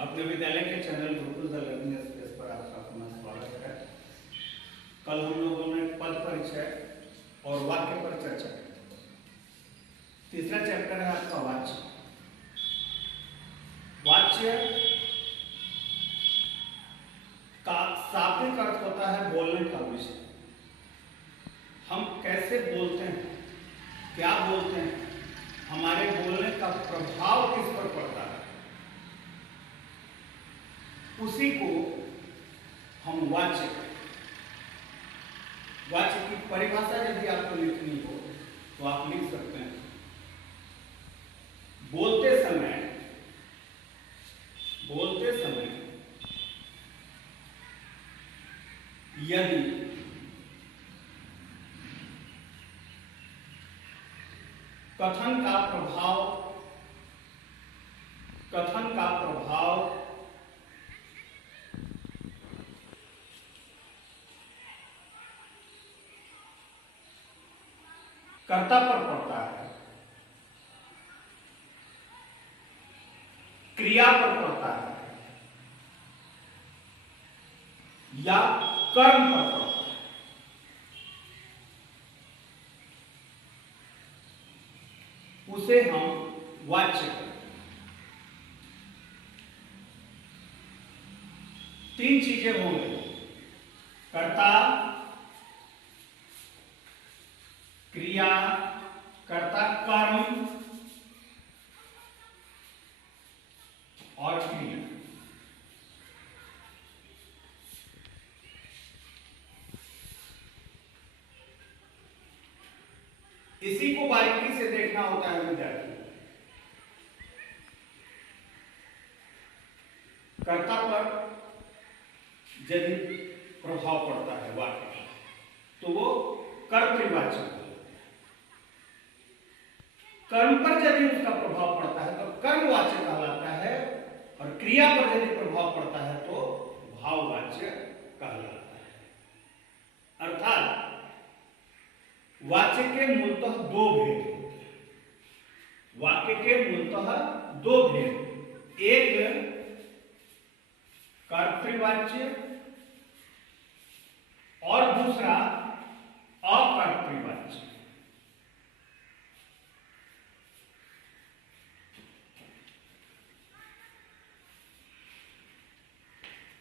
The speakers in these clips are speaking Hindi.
अपने विद्यालय के channel Gurukul the learning space पर आपका पुनः स्वागत है। कल हम लोगों ने पद परिचय और वाक्य पर चर्चा की। तीसरा चैप्टर है आपका वाच्य। वाच्य का शाब्दिक अर्थ होता है बोलने का विषय। हम कैसे बोलते हैं, क्या बोलते हैं, हमारे बोलने का प्रभाव किस पर पड़ता है, उसी को हम वाच्य कहते हैं। वाच्य की परिभाषा यदि आपको लिखनी हो तो आप लिख सकते हैं। बोलते समय यदि कथन का प्रभाव कर्ता पर पड़ता है, क्रिया पर पड़ता है या कर्म पर पड़ता है, उसे हम वाच्य कहते हैं। तीन चीजें होंगी: कर्ता, क्रिया, कर्ता कर्म और क्रिया। इसी को बारीकी से देखना होता है विद्यार्थी। कर्ता पर यदि प्रभाव पड़ता है वाक्य तो वो कर्तृवाच्य है। कर्म पर यदि उसका प्रभाव पड़ता है तो कर्मवाच्य कहलाता है, और क्रिया पर यदि प्रभाव पड़ता है तो भाववाच्य कहलाता है। अर्थात वाच्य के मूलतः दो भेद होते हैं। वाक्य के मूलतः दो भेद, एक कर्तृवाच्य और दूसरा अकर्तृवाच्य।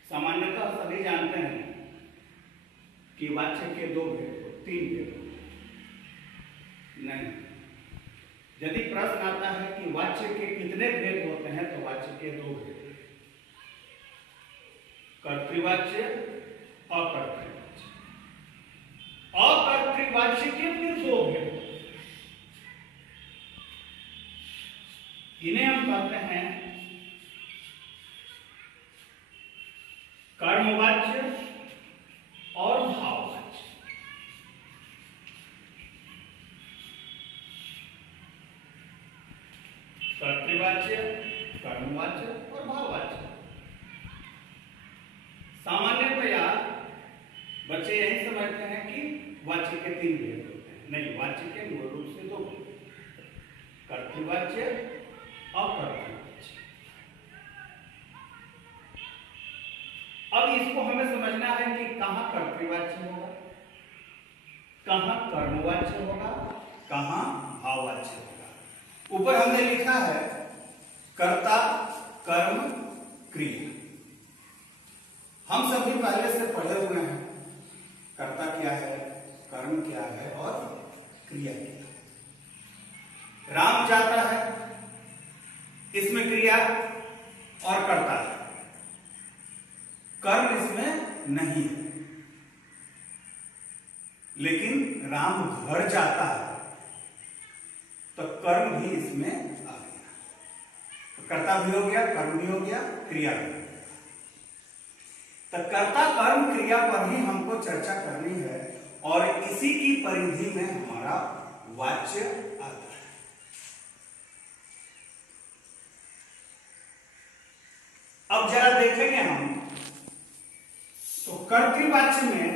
सामान्यतः सभी जानते हैं कि वाच्य के दो भेद हो, तीन भेद हो। नहीं, यदि प्रश्न आता है कि वाच्य के कितने भेद होते हैं तो वाच्य के दो भेद: कर्तृवाच्य, अकर्तृवाच्य। अकर्तृवाच्य के फिर दो भेद, इन्हें हम कहते हैं कर्मवाच्य और भाववाच्य। कर्तृवाच्य, कर्मवाच्य और भाववाच्य। सामान्यतया बच्चे यही समझते हैं कि वाच्य के तीन भेद होते हैं। नहीं, वाच्य के मूल रूप से दो भेद: कर्तृवाच्य, अकर्तृवाच्य। अब इसको हमें समझना है कि कहां कर्तृवाच्य होगा, कहां कर्मवाच्य होगा, कहां भाववाच्य होगा। ऊपर हमने लिखा है कर्ता, कर्म, क्रिया। हम सभी पहले से पढ़े हुए हैं कर्ता क्या है, कर्म क्या है और क्रिया क्या है। राम जाता है, इसमें क्रिया और कर्ता है, कर्म इसमें नहीं है। लेकिन राम घर जाता है तो कर्म भी इसमें आ गया। तो कर्ता भी हो गया, कर्म भी हो गया, क्रिया भी हो गया। तो कर्ता, कर्म, क्रिया पर ही हमको चर्चा करनी है, और इसी की परिधि में हमारा वाच्य आता है। अब जरा देखेंगे हम तो कर्तृवाच्य में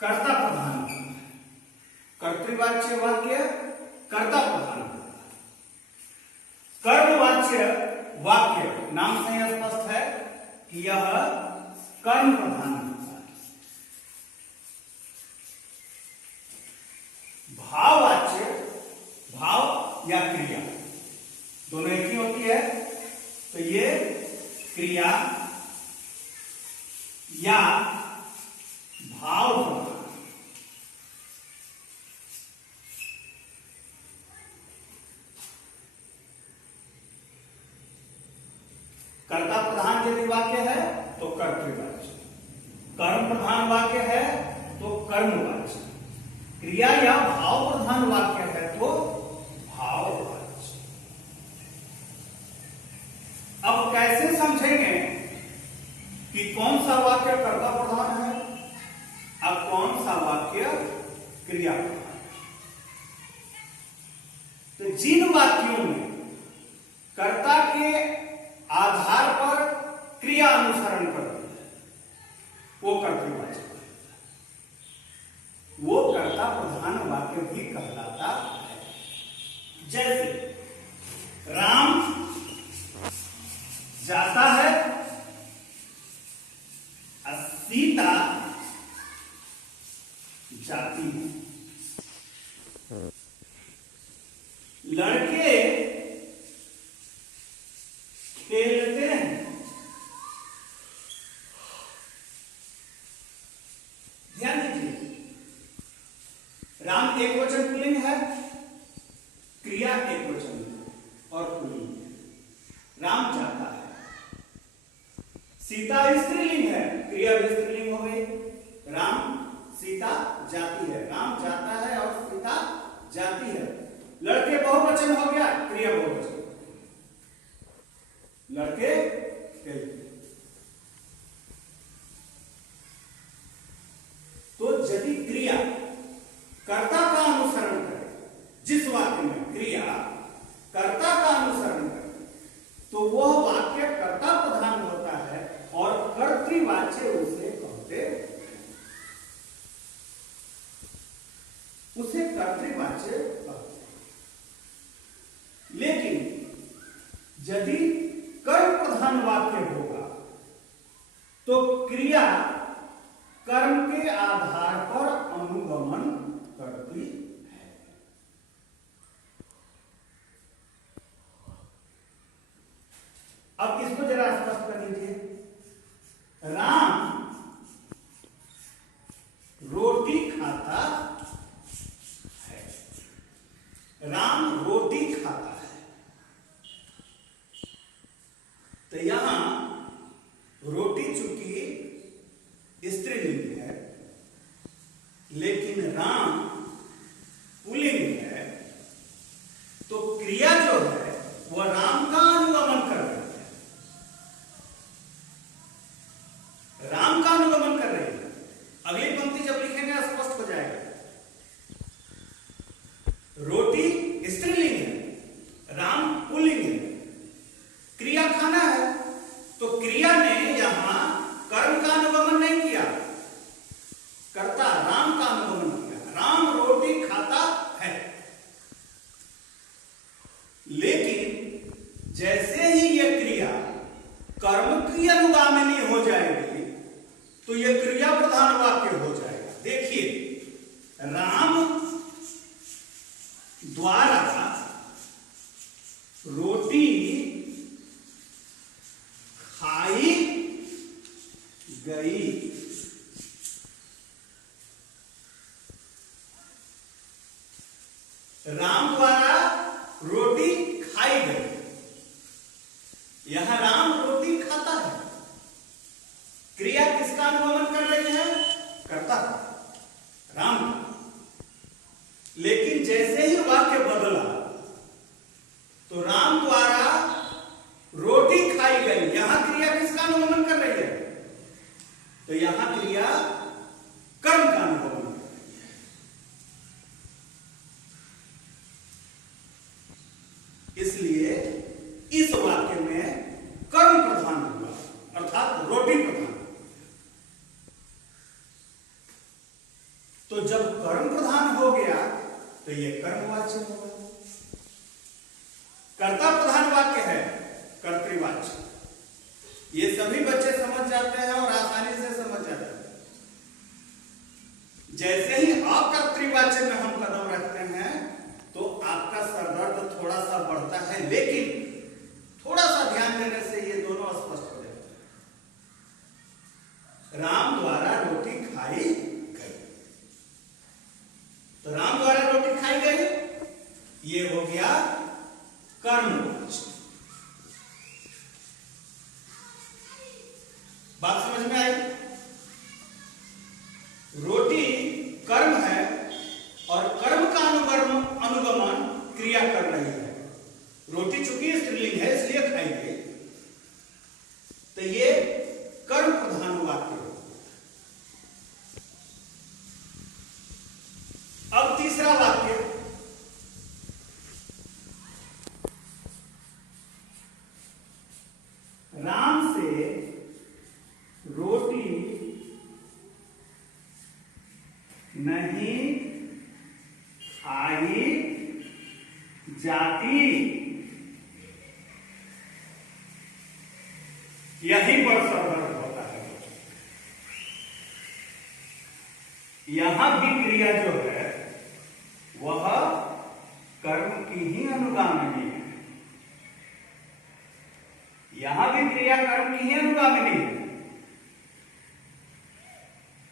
कर्ता प्रधान कर्तृवाच्य वाक्य कर्म प्रधान होता है। भाववाच्य, भाव या क्रिया दोनों एक ही होती है, तो ये क्रिया या भाव प्रधान। कर्ता प्रधान यदि वाक्य है तो कर्तृवाच्य, कर्म प्रधान वाक्य है तो कर्मवाच्य, क्रिया या भाव प्रधान वाक्य है तो भाववाच्य। अब कैसे समझेंगे कि कौन सा वाक्य कर्ता प्रधान है और कौन सा वाक्य क्रिया प्रधान है? तो जिन वाक्यों में कर्ता के आधार पर क्रिया अनुसरण करती है वो कर्तृवाच्य कहलाता है, वो कर्ता प्रधान वाक्य भी कहलाता है। जैसे राम जाता है, सीता जाती है। लड़के खेलते हैं। ध्यान दीजिए, राम एक वचन पुल्लिंग है, क्रिया एक वचन और पुल्लिंग है। राम जाता है, सीता स्त्रीलिंग है, क्रिया भी स्त्रीलिंग हो गई। राम सीता जाती है, राम जाता है और सीता जाती है। लड़के बहुवचन हो गया, क्रिया बहुवचन, लड़के खेलते। तो यदि क्रिया कर्ता का अनुसरण करे, जिस वाक्य में क्रिया कर्ता का अनुसरण करे तो वह वाक्य कर्ता प्रधान होता है और कर्तृवाच्य उसे कहते हैं, उसे कर्तृवाच्य कहते हैं। लेकिन यदि कर्म प्रधान वाक्य होगा तो क्रिया कर्म के आधार पर अनुगमन करती है। अब इसको जरा स्पष्ट कर लीजिए। राम रोटी खाता है, राम रोटी खाता है। तो यहां रोटी चूंकि स्त्रीलिंग है लेकिन राम पुल्लिंग है, तो क्रिया जो है वह राम का अनुगमन कर रही है, राम का अनुगमन कर रही है। अगली पंक्ति जब लिखेंगे स्पष्ट हो जाएगा। रोटी स्त्रीलिंग है, राम पुल्लिंग है, क्रिया खाना है, तो क्रिया ने यहां कर्म का अनुगमन नहीं किया, कर्ता राम का अनुगमन किया। राम रोटी खाता है। लेकिन जैसे ही यह क्रिया कर्म की अनुगामिनी हो जाएगी तो यह क्रिया प्रधान वाक्य हो जाएगा। देखिए, राम द्वारा रोटी खाई गई। राम द्वारा रोटी खाई गई। यहां राम रोटी खाता है, क्रिया किसका अनुगमन कर रही है? कर्ता का, राम का। लेकिन जैसे ही वाक्य बदला तो राम द्वारा रोटी खाई गई, यहां क्रिया किसका अनुगमन कर रही है? तो यहां क्रिया कर्म का अनुगमन कर रही है। इसलिए इस वाक्य में कर्म प्रधान हुआ, अर्थात रोटी प्रधान। तो जब कर्म प्रधान हो गया तो यह कर्मवाच्य होगा। कर्ता प्रधान वाक्य है, कर्तृवाच्य। ये सभी बच्चे समझ जाते हैं और आसानी से समझ जाते हैं। जैसे ही अकर्तृवाच्य में हम कदम रखते हैं तो आपका सरदर्द थोड़ा सा बढ़ता है, लेकिन थोड़ा सा ध्यान देने से ये दोनों स्पष्ट हो जाते हैं। राम द्वारा रोटी खाई गई, तो राम द्वारा रोटी खाई गई, ये हो गया कर्मवाच्य। बात समझ में आई? रोटी कर्म है और कर्म का अनुगमन क्रिया कर रही है। रोटी चूंकि स्त्रीलिंग है इसलिए खाई गई, तो ये कर्म प्रधान वाक्य है। अब तीसरा वाक्य, राम से रोटी नहीं खाई जाती, यहीं पर सरदर्द होता है। यहां भी क्रिया जो है वह कर्म की ही अनुगामिनी है। यहां भी क्रिया कर्म की ही अनुगामिनी है।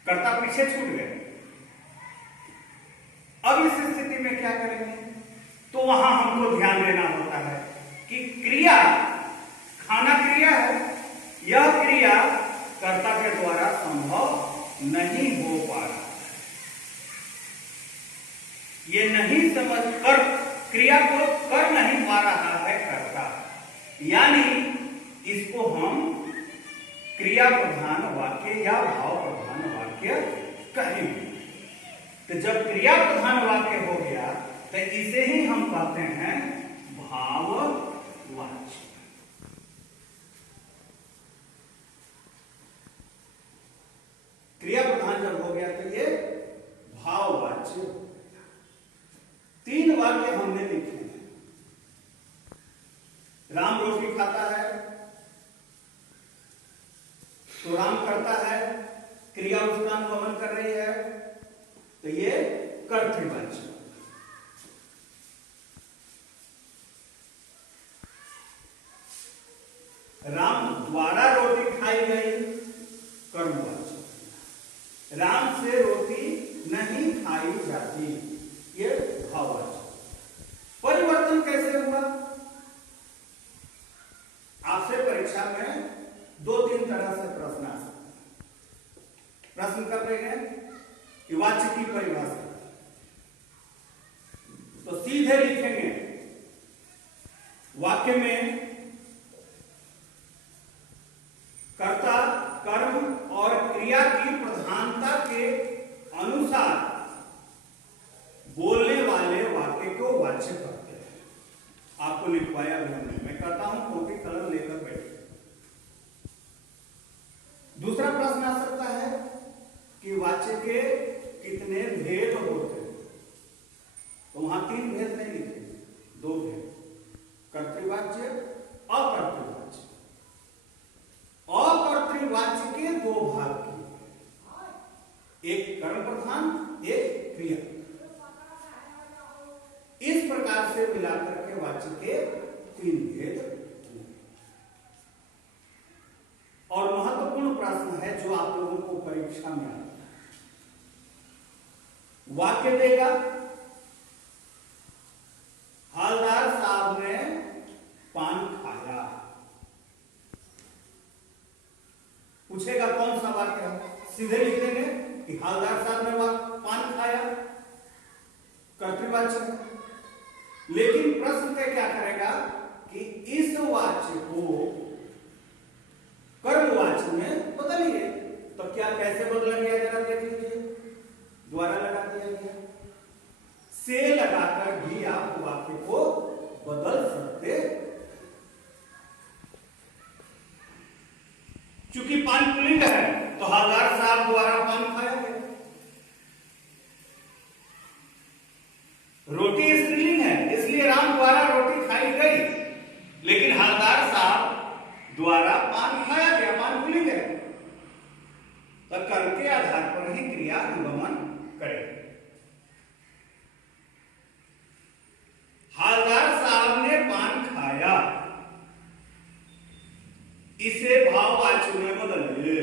कर्ता पीछे छूट गए। अब इस स्थिति में क्या करेंगे? तो वहां हमको ध्यान देना होता है कि क्रिया, खाना क्रिया है, यह क्रिया कर्ता के द्वारा संभव नहीं हो पा रहा, ये नहीं समझ कर क्रिया को कर नहीं पा रहा है कर्ता, यानी इसको हम क्रिया प्रधान वाक्य या भाव प्रधान वाक्य कहेंगे। तो जब क्रिया प्रधान वाक्य हो गया तो इसे ही हम कहते हैं भाववाच्य। क्रिया प्रधान जब हो गया तो ये भाववाच्य। तीन वाक्य हमने लिखे हैं। राम रोटी खाता है तो राम करता है, क्रिया उसका अनुगमन कर रही है, तो ये कर्तृवाच्य। राम द्वारा रोटी खाई गई, कर्मवाच्य। राम से रोटी नहीं खाई जाती, ये भाववाच्य। परिवर्तन कैसे हुआ? आपसे परीक्षा में 2-3 तरह से प्रश्न आ सकते हैं। प्रश्न कर रहे हैं कि वाच्य की परिभाषा, तो सीधे लिखेंगे वाक्य में कर्ता, कर्म और क्रिया की प्रधानता के अनुसार बोलने वाले वाक्य को वाच्य कहते हैं। आपको लिखवाया भी हमने, मैं कहता हूं कॉपी कलम लेकर बैठे। दूसरा प्रश्न आ सकता है कि वाच्य के कितने भेद होते हैं, तो वहां 3 भेद नहीं लिखे, 2 भेद, कर्तृवाच्य, अकर्तृवाच्य। अकर्तृवाच्य के 2 भाग किए, एक कर्म प्रधान, एक क्रिया। इस प्रकार से मिलाकर के वाच्य के 3 भेद। और महत्वपूर्ण प्रश्न है जो आप लोगों को परीक्षा में आता है, वाक्य देगा हालदार साहब ने पान खाया, पूछेगा कौन सा वाक्य है, सीधे लिख देंगे कि हालदार साहब ने पान खाया, कर्तृवाच्य। लेकिन प्रश्न पे क्या करेगा कि इस वाच्य को कर्मवाच्य में बदलिए, तो क्या कैसे बदला गया जरा देख लीजिए। द्वारा लगा दिया गया, से लगाकर भी आप वाक्य को बदल सकते। चूंकि पान पुल्लिंग है तो हालदार साहब द्वारा पान खाया गया। रोटी स्त्रीलिंग है इसलिए राम द्वारा रोटी खाई गई, लेकिन हालदार साहब द्वारा पान खाया गया, पान पुल्लिंग है। तो कर्म के आधार पर ही क्रिया अनुगमन करेगी। हालदार साहब ने पान खाया, इसे भाववाची में बदलिए।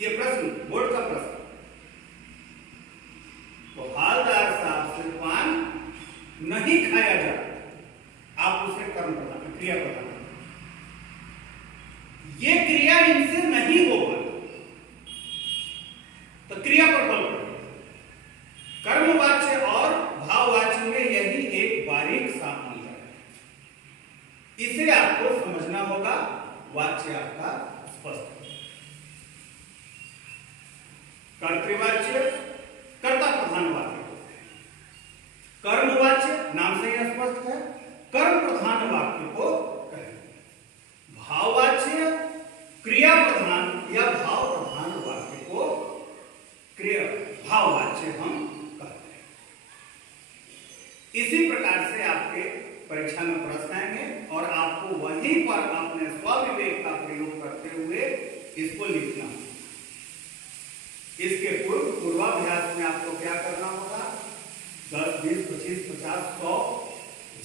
ये प्रश्न, बोर्ड का प्रश्न। तो हालदार साहब से पान नहीं खाया जाता, आप उसे कर्म प्रधान, क्रिया प्रधान। ये क्रिया इनसे नहीं होगा तो क्रिया पर बल पड़ेगा। कर्मवाच्य और भाववाच्य में यही एक बारीक सा अंतर है, इसे आपको समझना होगा। वाच्य आपका स्पष्ट है। कर्तृवाच्य कर्ता प्रधान वाक्य, कर्मवाच्य नाम से ही स्पष्ट है, कर्म प्रधान वाक्य को कहें। भाववाच्य क्रिया प्रधान या भाव प्रधान वाक्य को क्रिया भाववाच्य हम कहते हैं। इसी प्रकार से आपके परीक्षा में प्रश्न आएंगे और आपको वहीं पर अपने स्वविवेक का प्रयोग करते हुए इसको लिखना है। इसके पूर्वाभ्यास में आपको क्या करना होगा? 10, 20, 25, 50, 100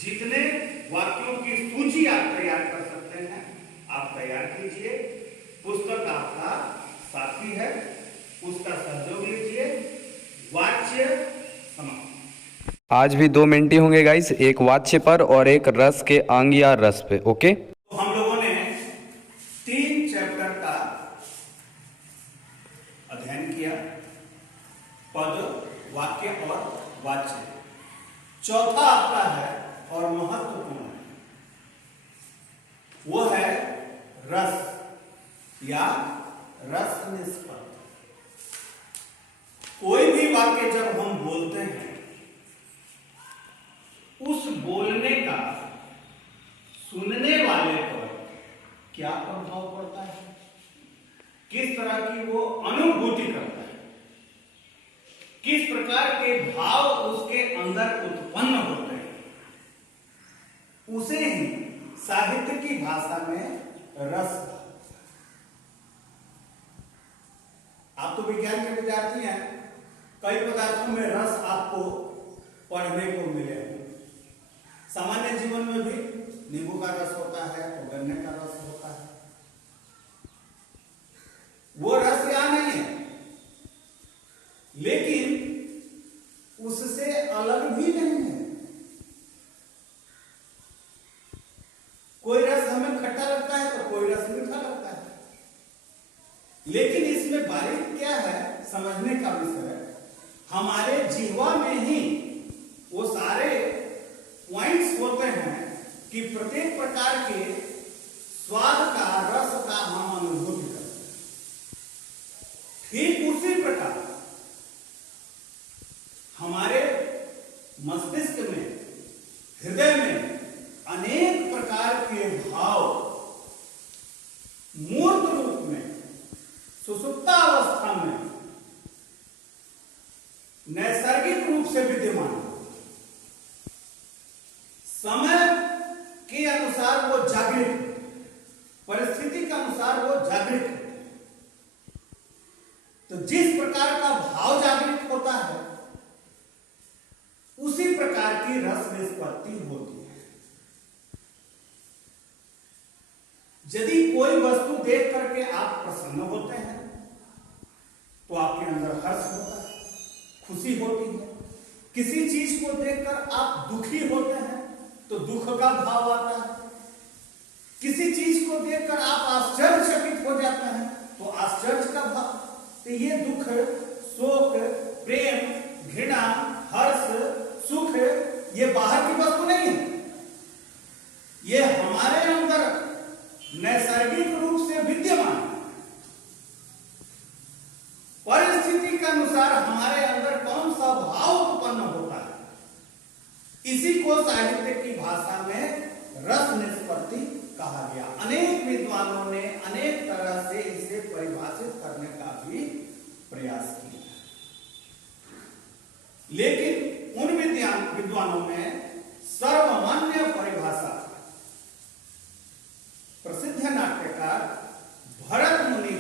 जितने वाक्यों की सूची आप तैयार कर सकते हैं आप तैयार कीजिए। पुस्तक आपका साथी है, उसका सहयोग लीजिए। वाच्य समाप्त। आज भी 2 मिनट ही होंगे गाइस, एक वाच्य पर और एक रस के अंग या रस पे। ओके, तो हम लोगों ने 3 चैप्टर का अध्ययन किया, पद, वाक्य और वाच्य। चौथा आपका है और महत्वपूर्ण है, वो है रस या रस निष्पत्ति। कोई भी वाक्य जब हम बोलते हैं, उस बोलने का सुनने वाले पर क्या प्रभाव पड़ता है, किस तरह की वो अनुभूति करता है, किस प्रकार के भाव उसके अंदर उत्पन्न होते हैं, उसे ही साहित्य की भाषा में रस। आप तो विज्ञान के विद्यार्थी हैं, कई पदार्थों में रस आपको पढ़ने को मिले। सामान्य जीवन में भी नींबू का रस होता है तो गन्ने का रस होता है, वो रस यहाँ नहीं है, लेकिन उससे अलग भी नहीं है। कोई रस हमें खट्टा लगता है तो कोई रस मीठा लगता है, लेकिन इसमें बारीक क्या है समझने का विषय। हमारे जीवा में ही वो सारे पॉइंट्स होते हैं कि प्रत्येक प्रकार के स्वाद का, रस का हम अनुभूति करते हैं। ठीक उसी प्रकार हमारे मस्तिष्क में, हृदय में अनेक प्रकार के भाव मूर्त रूप में सुषुप्तावस्था में नैसर्गिक रूप से विद्यमान, समय के अनुसार वो जागृत, परिस्थिति के अनुसार वो जागृत। तो जिस प्रकार का भाव जागृत होता है उसी प्रकार की रस निष्पत्ति होती है। यदि कोई वस्तु देख करके आप प्रसन्न होते हैं तो आपके अंदर हर्ष होता है, खुशी होती है। किसी चीज को देखकर आप दुखी होते हैं तो दुख का भाव आता है। किसी चीज को देखकर आप आश्चर्यचकित हो जाते हैं तो आश्चर्य का भाव। तो ये दुख, शोक, प्रेम, घृणा, हर्ष, सुख ये बाहर की वस्तु नहीं है, ये हमारे अंदर नैसर्गिक रूप से विद्यमान, परिस्थिति के अनुसार हमारे अंदर कौन सा भाव उत्पन्न होता है, इसी को साहित्य की भाषा में रस निष्पत्ति कहा गया। अनेक विद्वानों ने अनेक तरह से इसे परिभाषित करने का भी प्रयास किया, लेकिन उन विद्वानों में सर्वमान्य परिभाषा प्रसिद्ध नाट्यकार भरत मुनि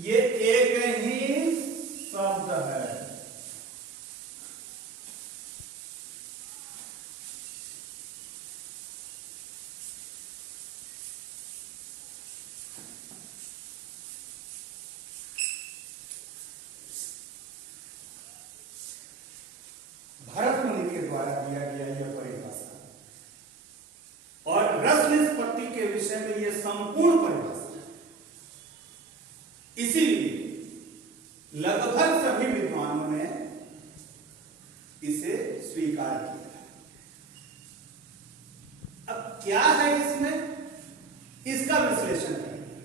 ये एक ही शब्द है। भरत मुनि के द्वारा दिया गया यह परिभाषा, और रस निष्पत्ति के विषय में यह संपूर्ण परिभाषा है। इसीलिए लगभग सभी विद्वानों ने इसे स्वीकार किया। अब क्या है इसमें, इसका विश्लेषण करेंगे।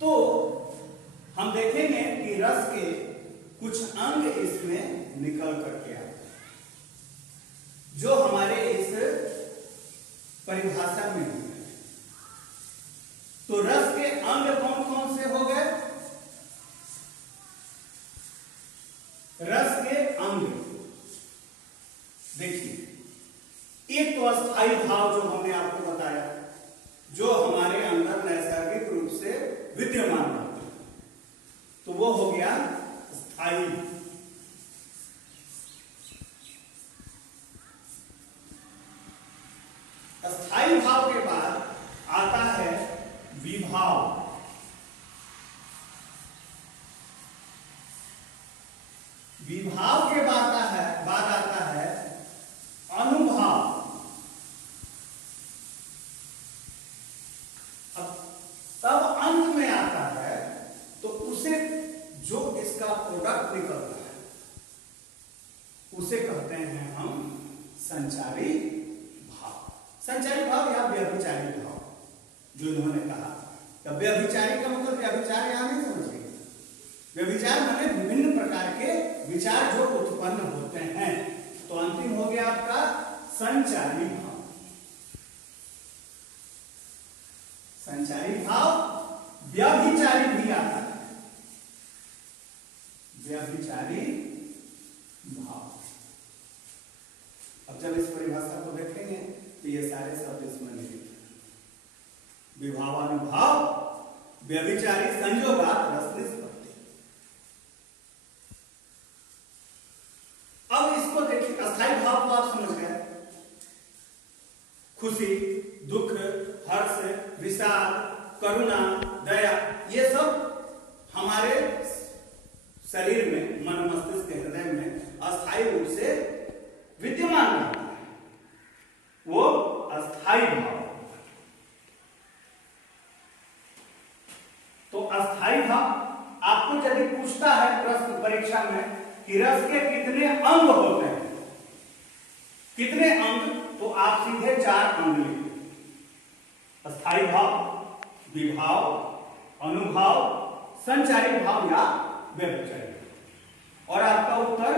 तो हम देखेंगे कि रस के कुछ अंग इसमें निकल करके आते हैं जो हमारे इस परिभाषा में है। तो रस के अंग कौन कौन से हो गए? रस के अंग देखिए, एक तो अस्थाई भाव जो हमने आपको बताया, जो हमारे अंदर नैसर्गिक रूप से विद्यमान होता है, तो वो हो गया स्थाई। अस्थाई भाव के बाद आता है विभाव। विभाव के बाद आता है अनुभाव। अब तब अंत में आता है तो उसे जो इसका प्रोडक्ट निकलता है उसे कहते हैं हम संचारी भाव। संचारी भाव या व्यभिचारी भाव जो इन्होंने कहा। तो व्यभिचारी का मतलब व्यभिचार यहां नहीं समझिए। व्यभिचार माने विभिन्न प्रकार के विचार जो उत्पन्न होते हैं। तो अंतिम हो गया आपका संचारी भाव। संचारी भाव व्यभिचारी भी आता है। व्यभिचारी भाव। अब जब इस परिभाषा को देखेंगे तो ये सारे शब्द इसमें लिखे विभावानुभाव, व्यभिचारी, संयोगात, रस निष्पत्ति। अब इसको देखिए, अस्थाई भाव को आप समझ गए। खुशी, दुख, हर्ष, विषाद, करुणा, दया, ये सब हमारे शरीर में, मन, मस्तिष्क, हृदय में अस्थाई रूप से विद्यमान रहता है। वो अस्थाई भाव। तो अस्थाई भाव आपको यदि पूछता है प्रश्न परीक्षा में कि रस के कितने अंग होते हैं, कितने अंग, तो आप सीधे 4 अंग लिखिए। अस्थाई भाव, विभाव, अनुभाव, संचारी भाव या व्यभिचारी, और आपका उत्तर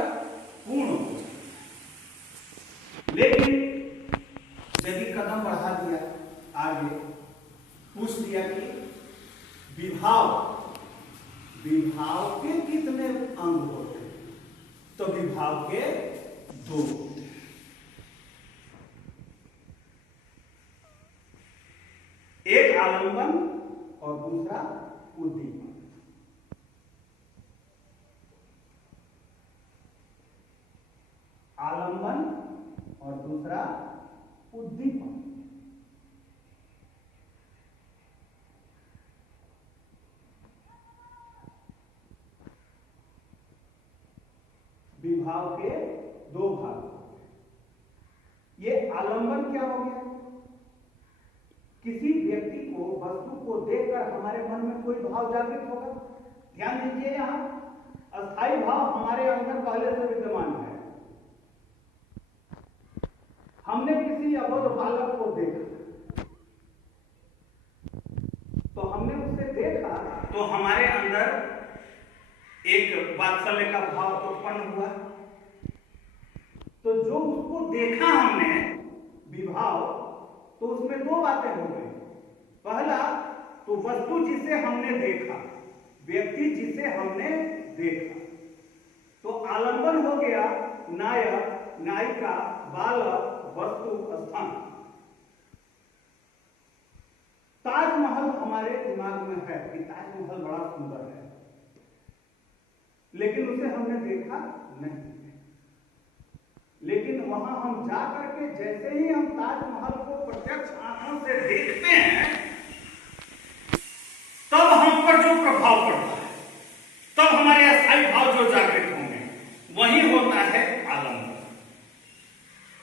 पूर्ण हो जाए। लेकिन यदि कदम बढ़ा दिया आगे, पूछ दिया कि विभाव के कितने अंग होते हैं, तो विभाव के 2। एक आलंबन और दूसरा उद्दीपन। आलंबन और दूसरा उद्दीपन। विभाव के 2 भाग। ये आलंबन क्या हो गया? किसी व्यक्ति को, वस्तु को देखकर हमारे मन में कोई भाव जागृत होगा। ध्यान दीजिए, यहां अस्थाई भाव हमारे अंदर पहले से विद्यमान है। हमने किसी अबोध बालक को देखा, तो हमने उसे देखा तो हमारे अंदर एक वात्सल्य का भाव उत्पन्न हुआ। तो जो उसको देखा हमने, विभाव, तो उसमें 2 बातें हो गई। पहला तो वस्तु जिसे हमने देखा, व्यक्ति जिसे हमने देखा, तो आलंबन हो गया नायक, नायिका, बालक, वस्तु, स्थान। ताज ताजमहल हमारे दिमाग में है कि ताजमहल बड़ा सुंदर है, लेकिन उसे हमने देखा नहीं। लेकिन वहां हम जा करके जैसे ही हम ताजमहल को प्रत्यक्ष आंखों से देखते हैं, तब हम पर जो प्रभाव पड़ता है, तब हमारे अस्थायी भाव जो जागृत होंगे, वही होता है आलम्बन।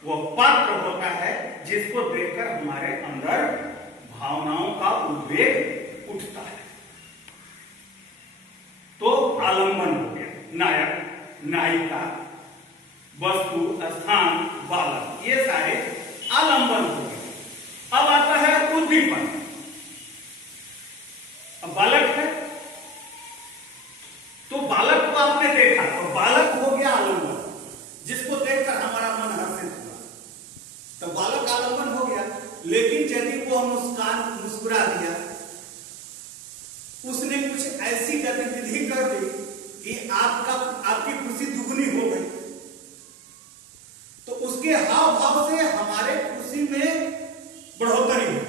वो पात्र होता है जिसको देखकर हमारे अंदर भावनाओं का उद्वेग उठता है। तो आलम्बन हो गया, नायक, नायिका, वस्तु, स्थान, बालक, ये सारे आलम्बन हो गए। अब आता है उद्दीपन। अब बालक है तो बालक को आपने देखा, तो बालक हो गया आलम्बन, जिसको देखकर हमारा मन हर्षित हुआ, तो बालक आलम्बन हो गया। लेकिन यदि वो मुस्कुरा दिया, उसने कुछ ऐसी गतिविधि कर दी कि आपकी खुशी दुगनी हो गई, तो उसके हाव भाव से हमारे खुशी में बढ़ोतरी हो,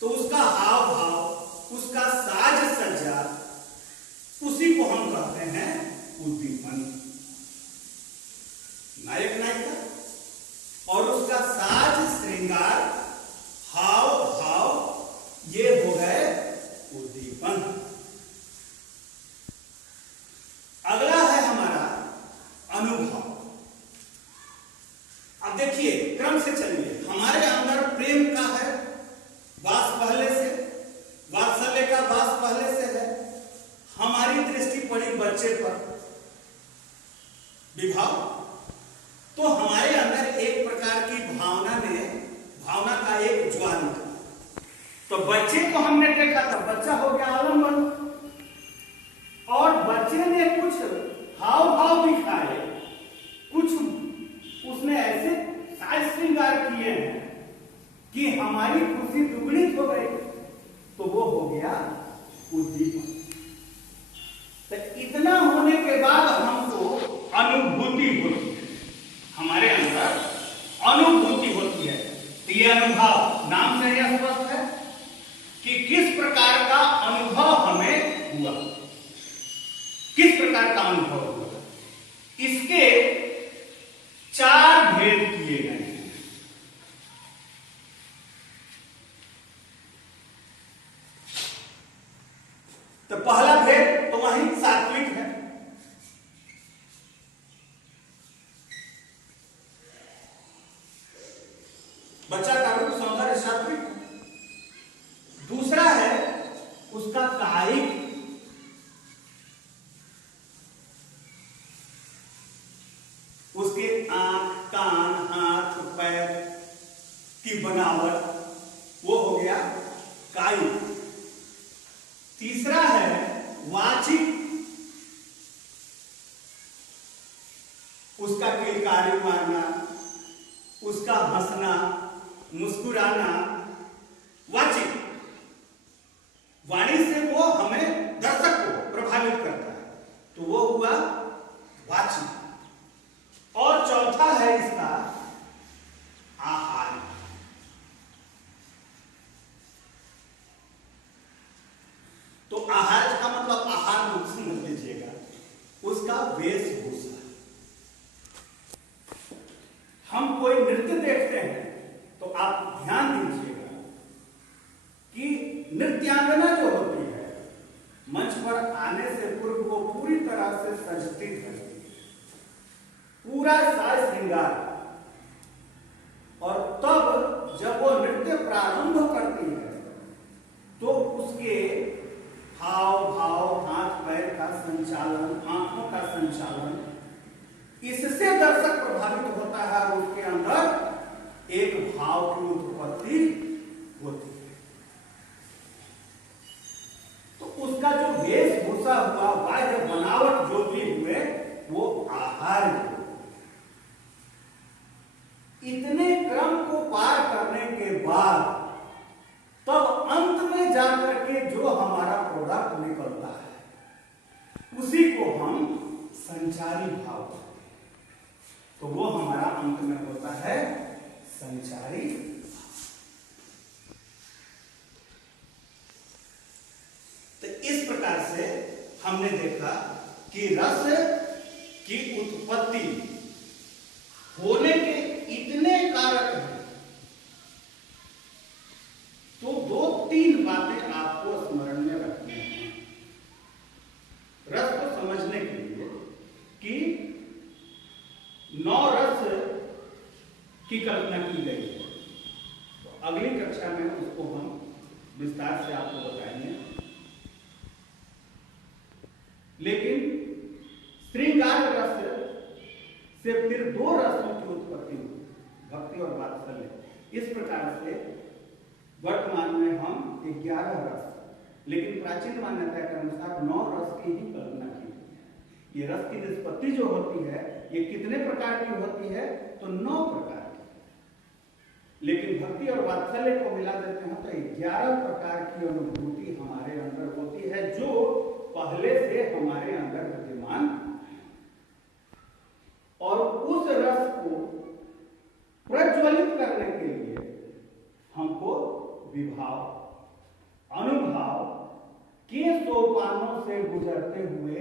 तो उसका हाव भाव, उसका साज सज्जा, उसी को हम कहते हैं उद्दीपन। नायक नायिका और उसका साज श्रृंगार, हाव भाव, ये हो गए उद्दीपन। अगला है हमारा अनुभव। अब देखिए, क्रम से चलिए। हमारे अंदर प्रेम का है वास पहले से, वात्सल्य का वास पहले से है। हमारी दृष्टि पड़ी बच्चे पर, विभाव, तो हमारे अंदर एक प्रकार की भावना का एक ज्वाला। तो बच्चे को हमने देखा था, बच्चा हो गया आलम्बन, और बच्चे ने कुछ हाव भाव दिखाए, कुछ उसने ऐसे साज श्रृंगार किए हैं कि हमारी खुशी दुगुनी हो गई, तो वो हो गया उद्दीपन। तो इतना होने के बाद हमको अनुभूति होती है, हमारे अंदर अनुभूति होती है। तो ये अनुभव नाम से यह स्पष्ट है कि किस प्रकार का अनुभव हमें हुआ, किस प्रकार का अनुभव हुआ। इसके 4 भेद किए गए हैं। तो पहला भेद तो वही सात्विक है। बच्चा का रूप सौंदर्य सात्विक। दूसरा है उसका कायिक, उसके आंख, कान, हाथ, पैर की बनावट, वो हो गया कायिक। तीसरा है वाचिक, उसका किलकारी मारना, उसका हंसना, मुस्कुराना, वाचिक। वाणी से वो हमें, दर्शक को प्रभावित करता है, तो वो हुआ वाचिक। और चौथा है इसका आहार। तो आहार का मतलब आहार रूप समझ लीजिएगा, उसका वेशभूषा। हम कोई नृत्य देखते हैं तो आप ध्यान दीजिएगा कि नृत्यांगना जो होती है, मंच पर आने से पूर्व वो पूरी तरह से सजती धजती, पूरा साज श्रृंगार, और तब जब वो नृत्य प्रारंभ करती है तो उसके हाव भाव, हाथ पैर का संचालन, आंखों का संचालन, इससे दर्शक प्रभावित होता है और उसके अंदर एक भाव की उत्पत्ति होती है। तो उसका जो वेशभूषा हुआ, बाह्य बनावट जो भी हुए, वो आहार हुआ। इतने क्रम को पार करने के बाद तब अंत में जाकर के जो हमारा प्रोडक्ट निकलता है, उसी को हम संचारी भाव कहते हैं। तो वो हमारा अंत में होता है संचारी। इस प्रकार से हमने देखा कि रस की उत्पत्ति होने के इतने कारक हैं। तो दो तीन बातें आपको स्मरण में रखनी है रस को समझने के लिए कि 9 रस की कल्पना की गई है। तो अगली कक्षा में उसको हम विस्तार से आपको बताएंगे। लेकिन श्रृंगार रस से फिर 2 रसों की उत्पत्ति हुई, भक्ति और वात्सल्य। इस प्रकार से वर्तमान में हम 11 रस, लेकिन प्राचीन मान्यता के अनुसार 9 रस की ही कल्पना की गई है। ये रस की निष्पत्ति जो होती है ये कितने प्रकार की होती है? तो 9 प्रकार की। लेकिन भक्ति और वात्सल्य को मिला देते हैं तो 11 प्रकार की अनुभूति हमारे अंदर होती है जो पहले से हमारे अंदर विद्यमान है। और उस रस को प्रज्वलित करने के लिए हमको विभाव, अनुभव के सोपानों से गुजरते हुए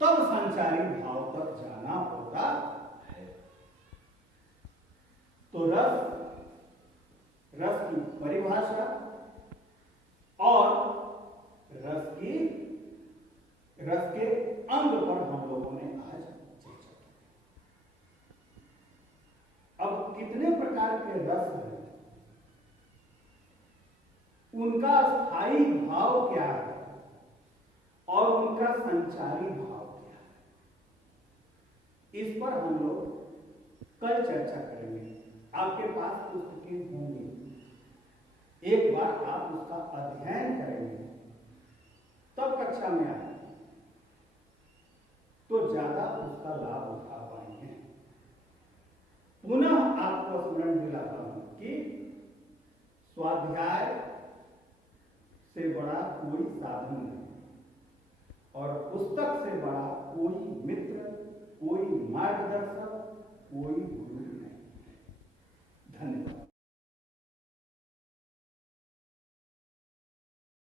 तब संचारी भाव तक जाना होता है। तो रस की परिभाषा और रस के अंग पर हम लोगों ने आज चर्चा की। अब कितने प्रकार के रस हैं, उनका स्थायी भाव क्या है और उनका संचारी भाव क्या है, इस पर हम लोग कल चर्चा करेंगे। आपके पास पुस्तकें होंगी, एक बार आप उसका अध्ययन करेंगे तब कक्षा में आए तो ज्यादा उसका लाभ उठा पाएंगे। पुनः आपको स्मरण दिलाता हूं कि स्वाध्याय से बड़ा कोई साधन नहीं और पुस्तक से बड़ा कोई मित्र, कोई मार्गदर्शक, कोई गुरु नहीं। धन्यवाद।